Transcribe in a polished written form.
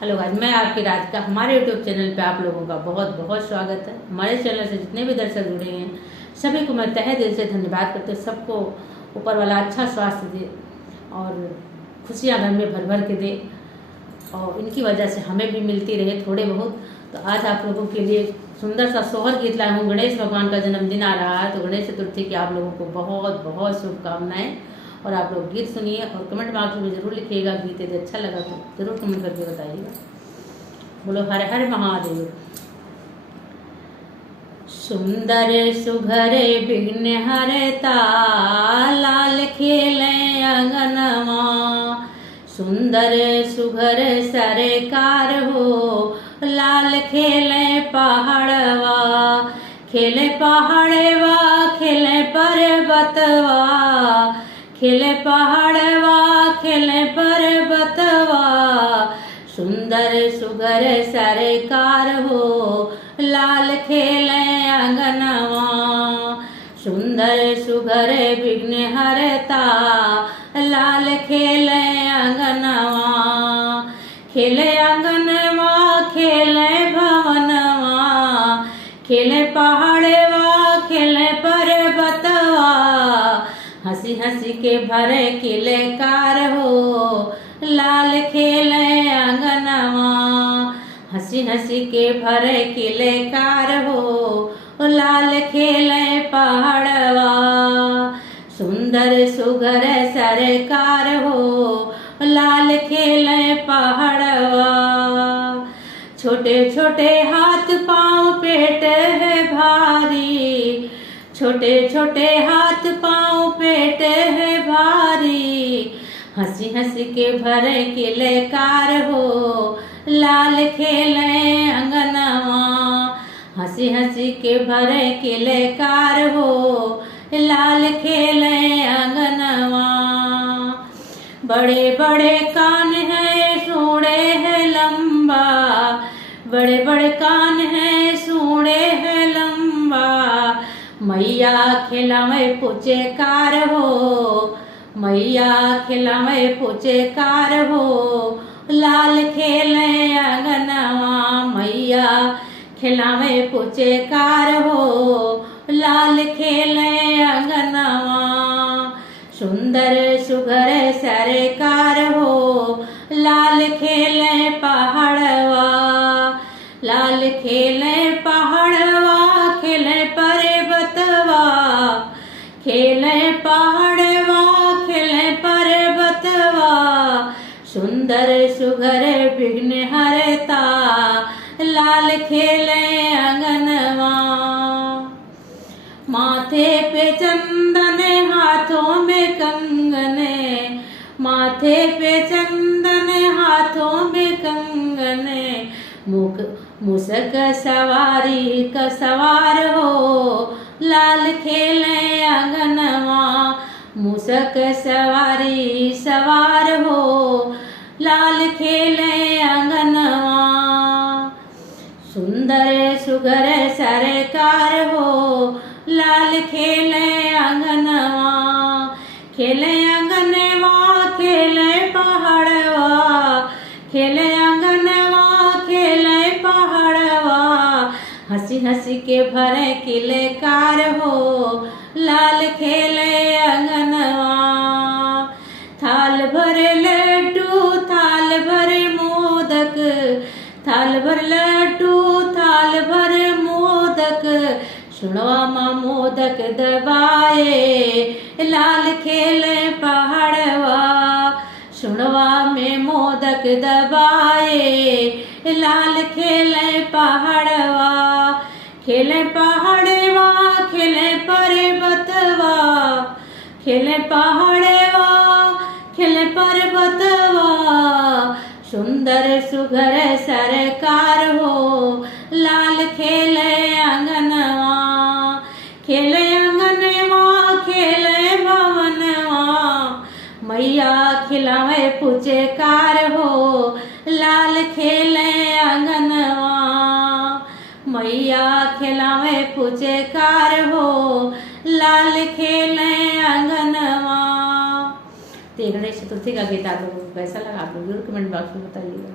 Hello guys, मैं आपकी राधिका। हमारे यूट्यूब चैनल पे आप लोगों का बहुत बहुत स्वागत है। हमारे चैनल से जितने भी दर्शक जुड़े हैं सभी को मैं तहे दिल से धन्यवाद करते हैं। सबको ऊपर वाला अच्छा स्वास्थ्य दे और खुशियां घर में भर भर के दे और इनकी वजह से हमें भी मिलती रहे थोड़े बहुत। तो आज आप लोगों के लिए सुंदर सा सोहर गीत लाया हूँ। गणेश भगवान का जन्मदिन आ रहा है तो गणेश चतुर्थी की आप लोगों को बहुत बहुत शुभकामनाएं। और आप लोग गीत सुनिए और कमेंट बॉक्स में जरूर लिखिएगा गीत यदि अच्छा लगा तो जरूर कमेंट करके बताइएगा। बोलो हर हर महादेव। सुंदर सुघर विघ्न हरता लाल खेले अंगनवा, सुंदर सुघर सरकार हो लाल खेले पहाड़वा, खेले पहाड़वा खेले पर्वतवा, खेले पहाड़वा खेले पर्वतवा, सुंदर सुघर सरकार हो लाल खेले अंगनवा, सुंदर सुघर विघ्न हरता लाल खेले अंगनवा, खेले अंगनवा खेले भवनवा, खेले पहाड़वा खेले पर्वतवा, हंसी हंसी के भरे किले कार हो लाल खेले अंगनवा, हंसी हंसी के भरे किले कार हो लाल खेले पहाड़वा, सुंदर सुघर सरकार हो लाल खेले पहाड़वा, छोटे छोटे हाथ पांव पेट है भारी, छोटे छोटे हाथ पांव पेट है भारी, हंसी हंसी के भरे किले कार हो लाल खेले अंगनवा, हंसी हंसी के भरे किले कार हो लाल खेले अंगनवा, बड़े बड़े कान है सूंडे है लंबा, बड़े बड़े कान है सूंडे है लंबा, मैया खिलावे पूछे कार हो, मैया खिलावे पूछे कार हो लाल खेले अंगनवा, मैया खिलावे पूछे कार हो लाल खेले अंगनवा, सुंदर सुघर सरकार हो लाल खेले पहाड़वा, लाल खेले पहाड़वा खेले पर्वतवा, खेले पहाड़वा खेले पर्वतवा, सुंदर सुघर विघ्न हरता लाल खेले अंगनवा, माथे पे चंदन हाथों में कंगने, माथे पे चंदन हाथों में कंगने, मुख मुसक सवारी का सवार हो लाल खेले अंगनवा, मुसक सवारी सवार हो लाल खेले अंगनवा, सुंदर सुघर सरकार हो लाल खेले अंगनवा, खेले अंगनवा खेले पहाड़वा, खेले अंगनवा खेले पहाड़वा, हंसी हंसी के भरे किले कार हो लाल खेले अंगनवा, थाल भरे लड्डू थाल भरे मोदक, थाल भर लड्डू थाल भर मोदक, सुनवा माँ मोदक दबाए लाल खेले पहाड़वा, सुनवा में मोदक दबाए लाल खेले पहाड़वा, खेले पहाड़वा खेले पर्वतवा, खेले पहाड़वा खेले पर्वतवा, सुंदर सुघर सरकार हो लाल खेले अंगनवा, खेले अंगनवा खेले भवनवा, मैया खिलावे पूछे कार हो लाल खेले अंगनवा, मैया खिलावे पूछे कार हो लाल खेले अंगनवा। तो गणेश चतुर्थी का गीत आप लोगों को कैसा लगा आप लोग जरूर कमेंट बॉक्स में बताइएगा।